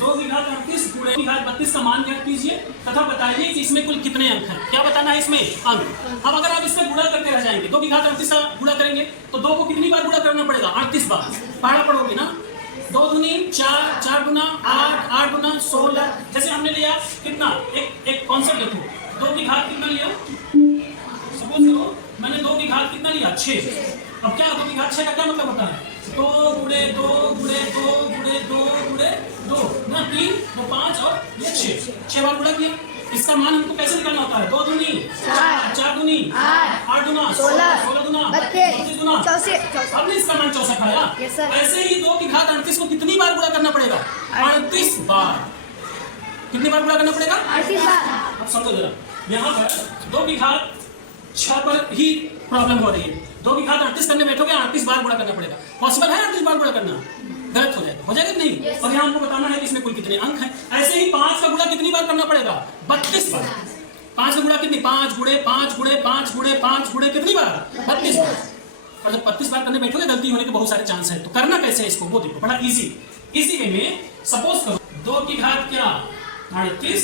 2 की घात 38 गुणे की घात 32 का मान ज्ञात कीजिए तथा बताइए कि इसमें कुल कितने अंक हैं। क्या बताना है इसमें? अंक। अब अगर आप इसमें गुणा करते रह जाएंगे, 2 की घात 38 का गुणा करेंगे तो 2 को कितनी बार गुणा करना पड़ेगा? 38 बार। पढ़ा पढ़ोगे ना? 2 दूनी 4, 4 गुना 8, 8 गुना 16। जैसे हमने लिया कितना, एक कॉन्सेप्ट देखो, 2 की घात कितना लिया? सपोज करो मैंने 2 की घात कितना लिया? 6। अब क्या 2 की घात 6 का क्या मतलब होता है? 2 गुणे 2 गुणे 2 गुणे 2 गुणे 2 ना 3, 2 5 और ये 6 बार गुणा किया। इसका मान हमको कैसे निकालना होता है? 2 दूनी 4, 4 दूनी 8, 8 गुना 16, 16 गुना 32 गुना 64। अब इसका मान 64 आया। ऐसे ही 2 की घात 38 को कितनी बार गुणा करना पड़ेगा? 38 बार। कितनी बार गुणा करना पड़ेगा? 38 बार। अब समझो जरा, यहाँ पर 2 की घात 6 पर ही प्रॉब्लम हो रही है। 2 की घात 38 करने बैठोगे 38 बार गुणा करना पड़ेगा। पॉसिबल है 38 बार गुणा करना? गलत हो जाएगा। हो जाएगा कि नहीं? और यहाँ हमको बताना है कि इसमें कुल कितने अंक हैं। ऐसे ही 5 का गुणा कितनी बार करना पड़ेगा? 32 बार। 5 का गुणा कितनी? 5 गुणे 5 गुणे 5 गुणे 5 गुणे कितनी बार? 32 बार। और जब 32 बार करने बैठोगे गलती होने के बहुत सारे चांस है। तो करना कैसे है इसको वो देखो, बड़ा इजी वे में। सपोज करो 2 की घात क्या? 38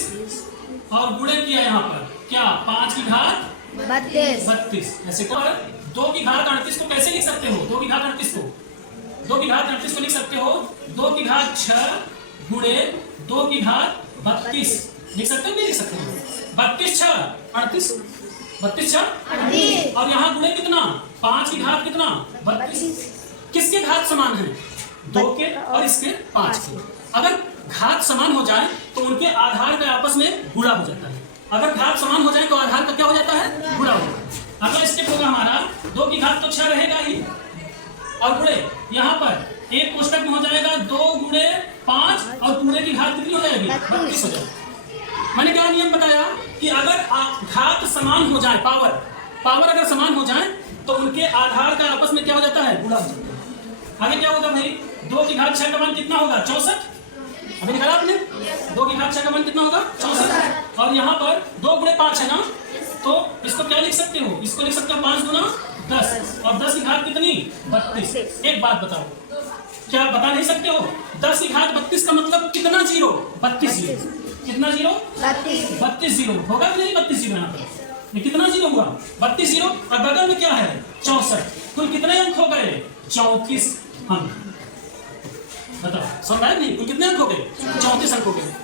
और गुणे किया यहाँ पर क्या? 5 की घात 32। ऐसे कर 2 की घात 38 को कैसे लिख सकते हो? 2 की घात 38 को 2 की घात 38 को लिख सकते हो 2 की घात 6 गुणे 2 की घात 32। लिख सकते हो? नहीं लिख सकते हो? 32 6 38, 32 6 38। और यहाँ गुणे कितना? 5 की घात कितना? 32। किसके घात समान है? 2 के और इसके 5 के। अगर घात समान हो जाए तो उनके आधार का आपस में गुणा हो जाता है। अगर घात समान हो जाए तो आधार का क्या हो जाता है? गुणा हो जाता है। अगला स्टेप होगा हमारा 2 की घात तो 6 रहेगा ही और गुणे यहाँ पर एक कोष्टक में हो जाएगा 2 गुणे 5 और पूरे की घात कितनी हो जाएगी? 32 हो जाएगी। मैंने क्या नियम बताया कि अगर घात समान हो जाए, पावर अगर समान हो जाए तो उनके आधार का आपस में क्या हो जाता है? गुणा हो जाता है। आगे क्या होगा भाई? 2 की घात 6 का मान कितना होगा? 64। अभी निकाला आपने? 2 की घात 6 का मान कितना होगा? 64। और यहाँ पर 2 गुणे 5 है ना, तो इसको क्या लिख सकते हो? इसको लिख सकते हो 5 गुना 10 और 10 की घात कितनी? 32। एक बात बताओ, क्या बता नहीं सकते हो? 10 की घात 32 का मतलब कितना जीरो? 32 जीरो। कितना जीरो? 32 जीरो। होगा कि नहीं? 32 जीरो यहाँ पर। ये कितना जीरो हुआ? 32 जीरो। और बगल में क्या है? 64। कुल कितने अंक हो गए? 34 अंक। बताओ, समझ आया नहीं? कुल कितने अंक हो गए? 34 अंक हो गए।